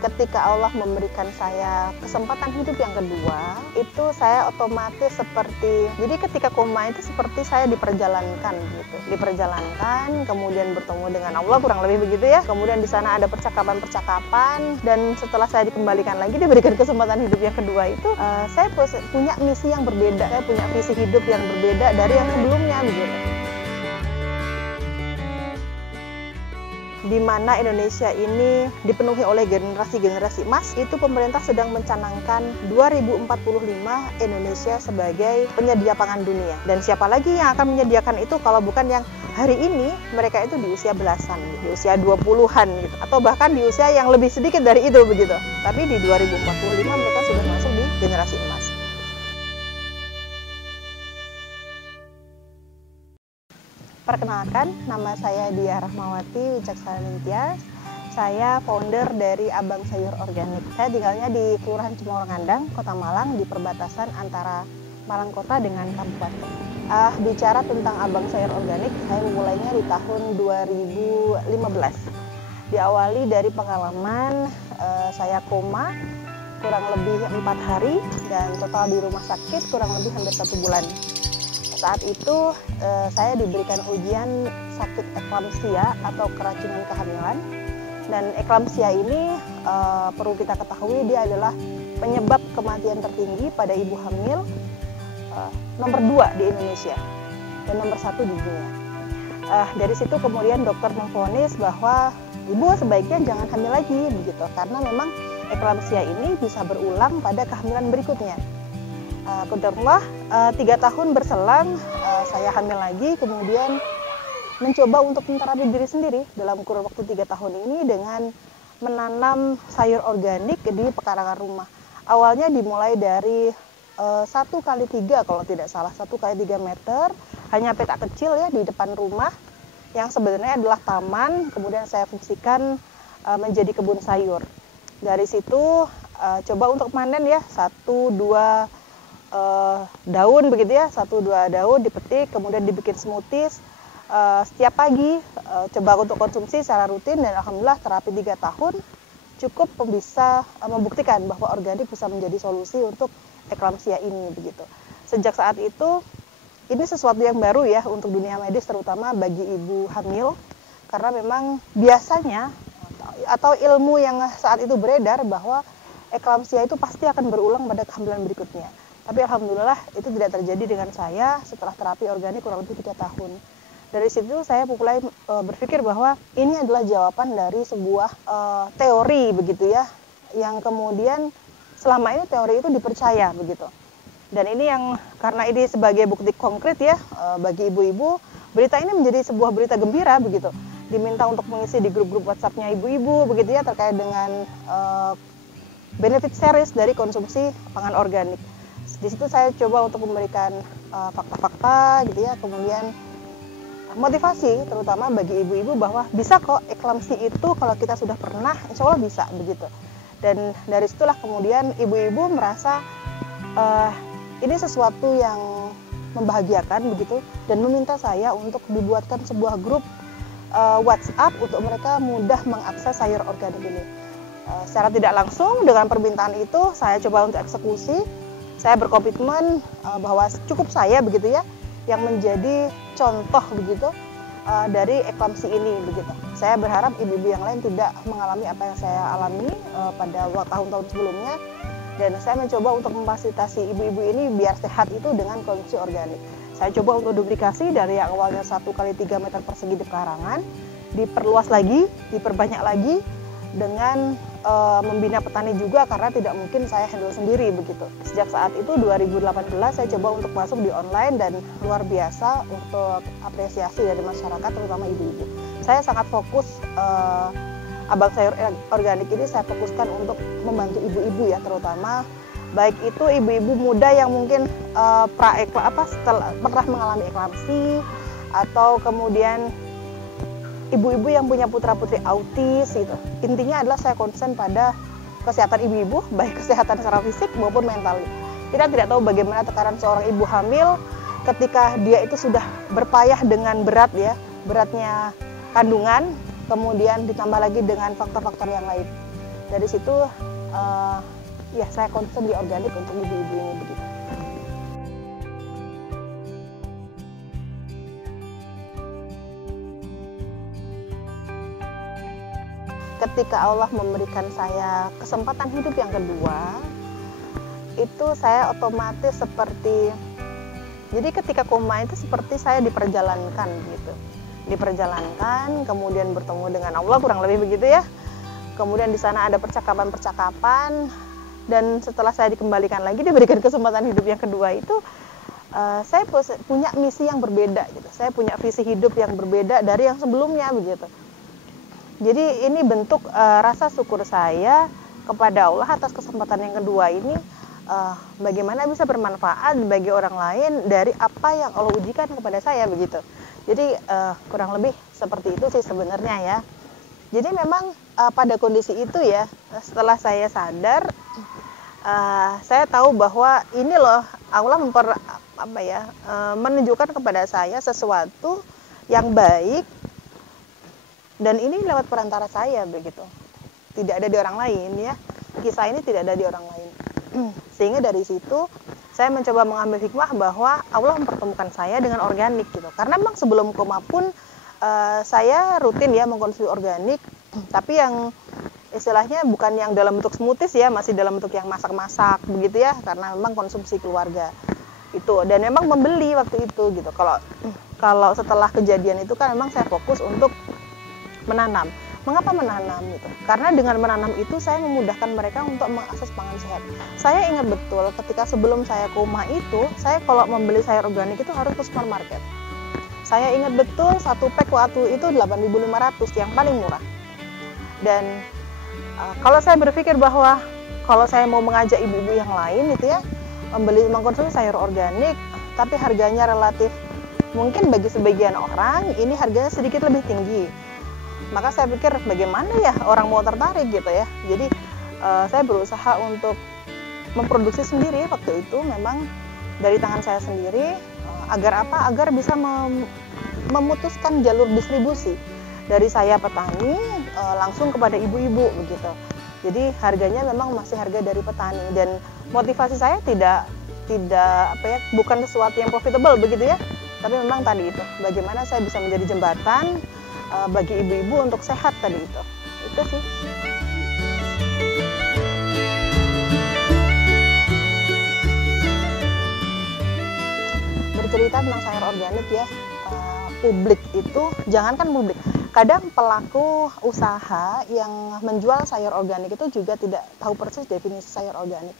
ketika Allah memberikan saya kesempatan hidup yang kedua, itu saya otomatis seperti, jadi ketika koma itu seperti saya diperjalankan gitu. Diperjalankan, kemudian bertemu dengan Allah, kurang lebih begitu ya. Kemudian di sana ada percakapan-percakapan, dan setelah saya dikembalikan lagi, diberikan kesempatan hidup yang kedua itu, saya punya misi yang berbeda, saya punya visi hidup yang berbeda dari yang sebelumnya begitu. Di mana Indonesia ini dipenuhi oleh generasi-generasi emas, itu pemerintah sedang mencanangkan 2045 Indonesia sebagai penyedia pangan dunia. Dan siapa lagi yang akan menyediakan itu kalau bukan yang hari ini mereka itu di usia belasan, di usia 20-an gitu, atau bahkan di usia yang lebih sedikit dari itu begitu. Tapi di 2045 mereka sudah masuk di generasi emas. Perkenalkan, nama saya Dia Rahmawati Wicaksana Ningtyas. Saya founder dari Abang Sayur Organik. Saya tinggalnya di Kelurahan Cemorongandang, Kota Malang, di perbatasan antara Malang Kota dengan Kabupaten. Bicara tentang Abang Sayur Organik, saya memulainya di tahun 2015. Diawali dari pengalaman saya koma kurang lebih 4 hari dan total di rumah sakit kurang lebih hampir 1 bulan. Saat itu saya diberikan ujian sakit eklamsia atau keracunan kehamilan, dan eklamsia ini perlu kita ketahui dia adalah penyebab kematian tertinggi pada ibu hamil nomor 2 di Indonesia dan nomor 1 di dunia. Dari situ kemudian dokter memvonis bahwa ibu sebaiknya jangan hamil lagi begitu, karena memang eklamsia ini bisa berulang pada kehamilan berikutnya. Qadarullah, 3 tahun berselang, saya hamil lagi, kemudian mencoba untuk menterapi diri sendiri dalam kurun waktu 3 tahun ini dengan menanam sayur organik di pekarangan rumah. Awalnya dimulai dari 1x3 kalau tidak salah, 1x3 meter, hanya petak kecil ya di depan rumah, yang sebenarnya adalah taman, kemudian saya fungsikan menjadi kebun sayur. Dari situ coba untuk panen ya, 1-2 daun begitu ya, 1-2 daun dipetik, kemudian dibikin smoothies setiap pagi, coba untuk konsumsi secara rutin, dan alhamdulillah terapi 3 tahun cukup bisa membuktikan bahwa organik bisa menjadi solusi untuk eklamsia ini begitu. Sejak saat itu ini sesuatu yang baru ya untuk dunia medis, terutama bagi ibu hamil, karena memang biasanya atau ilmu yang saat itu beredar bahwa eklamsia itu pasti akan berulang pada kehamilan berikutnya. Tapi alhamdulillah itu tidak terjadi dengan saya setelah terapi organik kurang lebih 3 tahun. Dari situ saya mulai berpikir bahwa ini adalah jawaban dari sebuah teori begitu ya, yang kemudian selama ini teori itu dipercaya begitu. Dan ini yang karena ini sebagai bukti konkret ya bagi ibu-ibu, berita ini menjadi sebuah berita gembira begitu. Diminta untuk mengisi di grup-grup WhatsApp-nya ibu-ibu begitu ya, terkait dengan benefit series dari konsumsi pangan organik. Di situ saya coba untuk memberikan fakta-fakta gitu ya, kemudian motivasi terutama bagi ibu-ibu bahwa bisa kok eklamsi itu kalau kita sudah pernah, insya Allah bisa begitu. Dan dari situlah kemudian ibu-ibu merasa ini sesuatu yang membahagiakan begitu, dan meminta saya untuk dibuatkan sebuah grup WhatsApp untuk mereka mudah mengakses sayur organik ini. Secara tidak langsung dengan permintaan itu saya coba untuk eksekusi. Saya berkomitmen bahwa cukup saya begitu ya yang menjadi contoh begitu dari eklamsi ini begitu. Saya berharap ibu-ibu yang lain tidak mengalami apa yang saya alami pada tahun-tahun sebelumnya, dan saya mencoba untuk memfasilitasi ibu-ibu ini biar sehat itu dengan konsumsi organik. Saya coba untuk duplikasi dari yang awalnya 1x3 meter persegi di pekarangan, diperluas lagi, diperbanyak lagi dengan membina petani juga, karena tidak mungkin saya handle sendiri begitu. Sejak saat itu 2018 saya coba untuk masuk di online, dan luar biasa untuk apresiasi dari masyarakat terutama ibu-ibu. Saya sangat fokus Abang Sayur Organik ini saya fokuskan untuk membantu ibu-ibu ya, terutama baik itu ibu-ibu muda yang mungkin pernah mengalami eklamsi, atau kemudian ibu-ibu yang punya putra-putri autis gitu. Intinya adalah saya konsen pada kesehatan ibu-ibu, baik kesehatan secara fisik maupun mental. Kita tidak tahu bagaimana tekanan seorang ibu hamil ketika dia itu sudah berpayah dengan beratnya kandungan, kemudian ditambah lagi dengan faktor-faktor yang lain. Dari situ ya saya concern di organik untuk ibu-ibu ini begitu. Ketika Allah memberikan saya kesempatan hidup yang kedua, itu saya otomatis seperti, jadi ketika koma itu seperti saya diperjalankan gitu. Diperjalankan, kemudian bertemu dengan Allah, kurang lebih begitu ya. Kemudian di sana ada percakapan-percakapan, dan setelah saya dikembalikan lagi, diberikan kesempatan hidup yang kedua itu, saya punya misi yang berbeda gitu. Saya punya visi hidup yang berbeda dari yang sebelumnya begitu. Jadi ini bentuk rasa syukur saya kepada Allah atas kesempatan yang kedua ini, bagaimana bisa bermanfaat bagi orang lain dari apa yang Allah ujikan kepada saya begitu. Jadi kurang lebih seperti itu sih sebenarnya ya. Jadi memang pada kondisi itu ya, setelah saya sadar, saya tahu bahwa ini loh Allah menunjukkan kepada saya sesuatu yang baik. Dan ini lewat perantara saya begitu. Tidak ada di orang lain ya. Kisah ini tidak ada di orang lain. Sehingga dari situ saya mencoba mengambil hikmah bahwa Allah mempertemukan saya dengan organik gitu. Karena memang sebelum koma pun saya rutin ya mengkonsumsi organik, tapi yang istilahnya bukan yang dalam bentuk smoothies ya, masih dalam bentuk yang masak-masak begitu ya, karena memang konsumsi keluarga. Itu, dan memang membeli waktu itu gitu. Kalau setelah kejadian itu kan memang saya fokus untuk menanam. Mengapa menanam gitu? Karena dengan menanam itu saya memudahkan mereka untuk mengakses pangan sehat. Saya ingat betul ketika sebelum saya koma itu, saya kalau membeli sayur organik itu harus ke supermarket. Saya ingat betul satu pack waktu itu 8.500 yang paling murah. Dan kalau saya berpikir bahwa kalau saya mau mengajak ibu-ibu yang lain itu ya mengkonsumsi sayur organik, tapi harganya relatif mungkin bagi sebagian orang ini harganya sedikit lebih tinggi. Maka saya pikir bagaimana ya orang mau tertarik gitu ya. Jadi saya berusaha untuk memproduksi sendiri waktu itu memang dari tangan saya sendiri. Agar apa? Agar bisa memutuskan jalur distribusi dari saya petani langsung kepada ibu-ibu begitu. Jadi harganya memang masih harga dari petani, dan motivasi saya tidak bukan sesuatu yang profitable begitu ya. Tapi memang tadi itu bagaimana saya bisa menjadi jembatan bagi ibu-ibu untuk sehat tadi itu sih. Bercerita tentang sayur organik ya, publik itu jangankan publik, kadang pelaku usaha yang menjual sayur organik itu juga tidak tahu persis definisi sayur organik.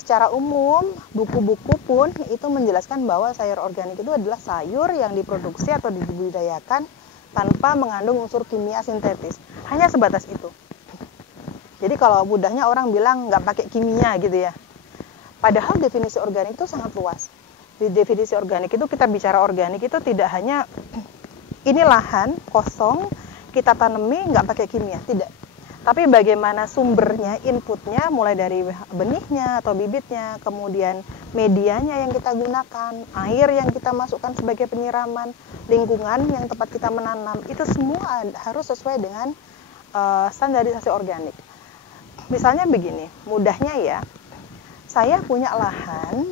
Secara umum buku-buku pun itu menjelaskan bahwa sayur organik itu adalah sayur yang diproduksi atau dibudidayakan tanpa mengandung unsur kimia sintetis. Hanya sebatas itu. Jadi kalau mudahnya orang bilang nggak pakai kimia gitu ya. Padahal definisi organik itu sangat luas. Di definisi organik itu kita bicara organik itu tidak hanya ini lahan kosong kita tanami nggak pakai kimia, tidak. Tapi bagaimana sumbernya, inputnya, mulai dari benihnya atau bibitnya, kemudian medianya yang kita gunakan, air yang kita masukkan sebagai penyiraman, lingkungan yang tempat kita menanam, itu semua harus sesuai dengan standarisasi organik. Misalnya begini, mudahnya ya, saya punya lahan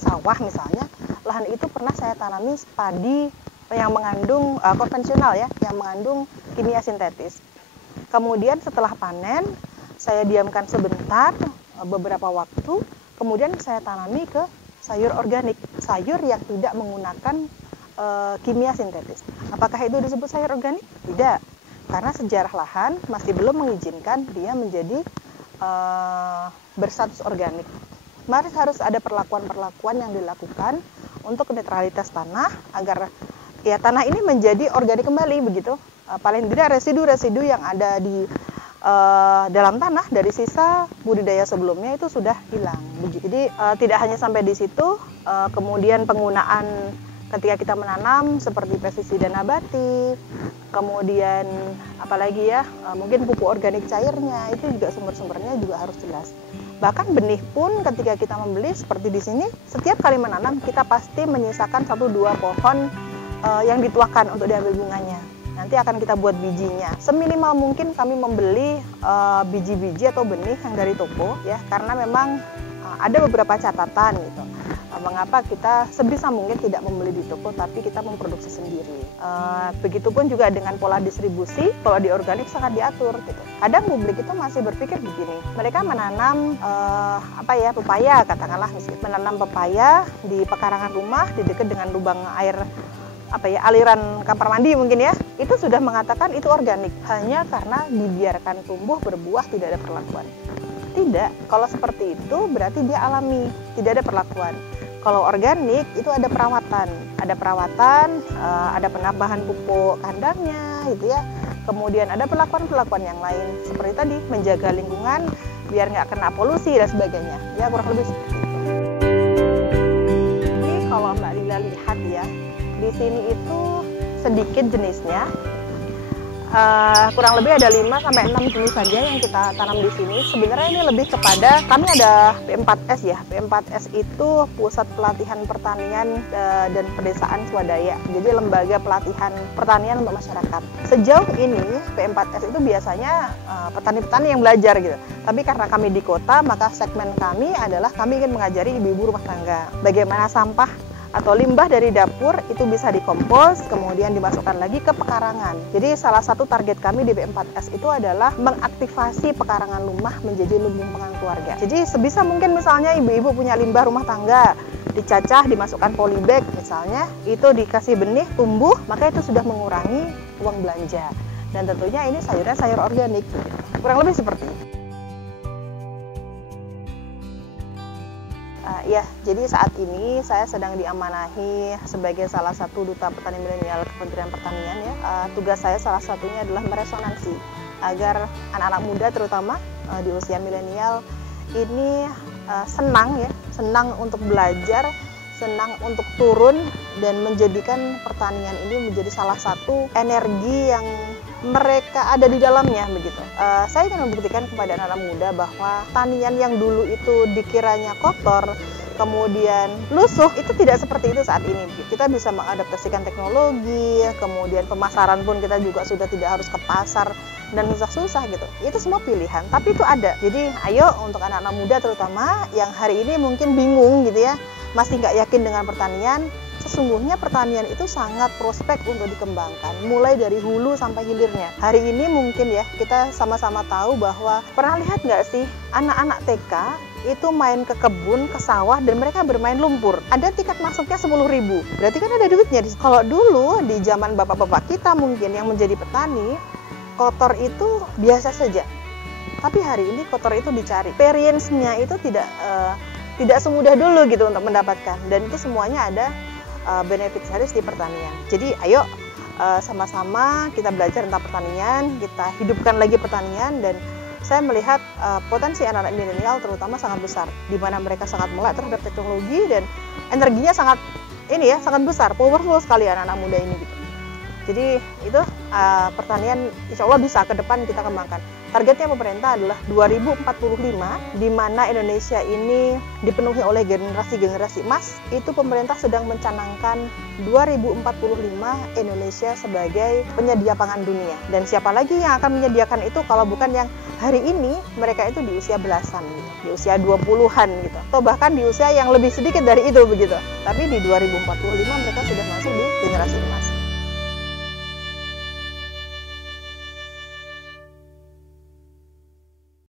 sawah misalnya, lahan itu pernah saya tanami padi yang mengandung konvensional ya, yang mengandung kimia sintetis. Kemudian setelah panen, saya diamkan sebentar, beberapa waktu, kemudian saya tanami ke sayur organik, sayur yang tidak menggunakan kimia sintetis. Apakah itu disebut sayur organik? Tidak, karena sejarah lahan masih belum mengizinkan dia menjadi berstatus organik. Mari harus ada perlakuan-perlakuan yang dilakukan untuk netralitas tanah agar ya tanah ini menjadi organik kembali begitu. Paling tidak residu-residu yang ada di dalam tanah dari sisa budidaya sebelumnya itu sudah hilang. Jadi tidak hanya sampai di situ, kemudian penggunaan ketika kita menanam seperti pestisida nabati, kemudian apalagi ya mungkin pupuk organik cairnya itu juga sumber-sumbernya juga harus jelas. Bahkan benih pun ketika kita membeli seperti di sini, setiap kali menanam kita pasti menyisakan 1-2 pohon yang dituakan untuk diambil bunganya. Nanti akan kita buat bijinya. Seminimal mungkin kami membeli biji-biji atau benih yang dari toko ya, karena memang ada beberapa catatan gitu. Mengapa kita sebisa mungkin tidak membeli di toko tapi kita memproduksi sendiri. Begitupun juga dengan pola distribusi, kalau di organik sangat diatur gitu. Kadang publik itu masih berpikir begini, mereka menanam pepaya katakanlah, misalnya menanam pepaya di pekarangan rumah di dekat dengan lubang air aliran kamar mandi mungkin ya, itu sudah mengatakan itu organik hanya karena dibiarkan tumbuh berbuah, tidak ada perlakuan. Tidak, kalau seperti itu berarti dia alami, tidak ada perlakuan. Kalau organik itu ada perawatan, ada penambahan pupuk kandangnya gitu ya. Kemudian ada perlakuan-perlakuan yang lain seperti tadi menjaga lingkungan biar nggak kena polusi dan sebagainya. Ya kurang lebih seperti itu. Jadi kalau Mbak Lila lihat ya, di sini itu sedikit jenisnya. Kurang lebih ada 5-6 jenis saja yang kita tanam di sini. Sebenarnya ini lebih kepada, kami ada P4S ya. P4S itu Pusat Pelatihan Pertanian dan Pedesaan Swadaya. Jadi lembaga pelatihan pertanian untuk masyarakat. Sejauh ini P4S itu biasanya petani-petani yang belajar gitu. Tapi karena kami di kota, maka segmen kami adalah kami ingin mengajari ibu-ibu rumah tangga bagaimana sampah atau limbah dari dapur itu bisa dikompos, kemudian dimasukkan lagi ke pekarangan. Jadi salah satu target kami di B4S itu adalah mengaktifasi pekarangan rumah menjadi lumbung pangan keluarga. Jadi sebisa mungkin misalnya ibu-ibu punya limbah rumah tangga, dicacah, dimasukkan polybag misalnya, itu dikasih benih, tumbuh, maka itu sudah mengurangi uang belanja. Dan tentunya ini sayurnya sayur organik. Kurang lebih seperti itu. Ya, jadi saat ini saya sedang diamanahi sebagai salah satu duta petani milenial Kementerian Pertanian ya. Tugas saya salah satunya adalah meresonansi agar anak-anak muda terutama di usia milenial ini senang untuk belajar, senang untuk turun dan menjadikan pertanian ini menjadi salah satu energi yang mereka ada di dalamnya begitu. Saya ingin membuktikan kepada anak-anak muda bahwa tanian yang dulu itu dikiranya kotor, kemudian lusuh, itu tidak seperti itu saat ini. Kita bisa mengadaptasikan teknologi, kemudian pemasaran pun kita juga sudah tidak harus ke pasar dan susah-susah gitu. Itu semua pilihan, tapi itu ada. Jadi ayo untuk anak-anak muda terutama yang hari ini mungkin bingung gitu ya, masih nggak yakin dengan pertanian. Sesungguhnya pertanian itu sangat prospek untuk dikembangkan, mulai dari hulu sampai hilirnya. Hari ini mungkin ya, kita sama-sama tahu bahwa, pernah lihat nggak sih anak-anak TK itu main ke kebun, ke sawah, dan mereka bermain lumpur. Ada tiket masuknya 10.000, berarti kan ada duitnya. Kalau dulu di zaman bapak-bapak kita mungkin yang menjadi petani, kotor itu biasa saja. Tapi hari ini kotor itu dicari. Experience-nya itu tidak semudah dulu gitu untuk mendapatkan, dan itu semuanya ada benefit serius di pertanian. Jadi ayo sama-sama kita belajar tentang pertanian, kita hidupkan lagi pertanian, dan saya melihat potensi anak-anak milenial terutama sangat besar, di mana mereka sangat melek terhadap teknologi dan energinya sangat besar, powerful sekali anak-anak muda ini gitu. Jadi itu pertanian insya Allah bisa ke depan kita kembangkan. Targetnya pemerintah adalah 2045, di mana Indonesia ini dipenuhi oleh generasi-generasi emas. Itu pemerintah sedang mencanangkan 2045 Indonesia sebagai penyedia pangan dunia. Dan siapa lagi yang akan menyediakan itu kalau bukan yang hari ini mereka itu di usia belasan, gitu, di usia 20-an gitu, atau bahkan di usia yang lebih sedikit dari itu begitu. Tapi di 2045 mereka sudah masuk di generasi emas.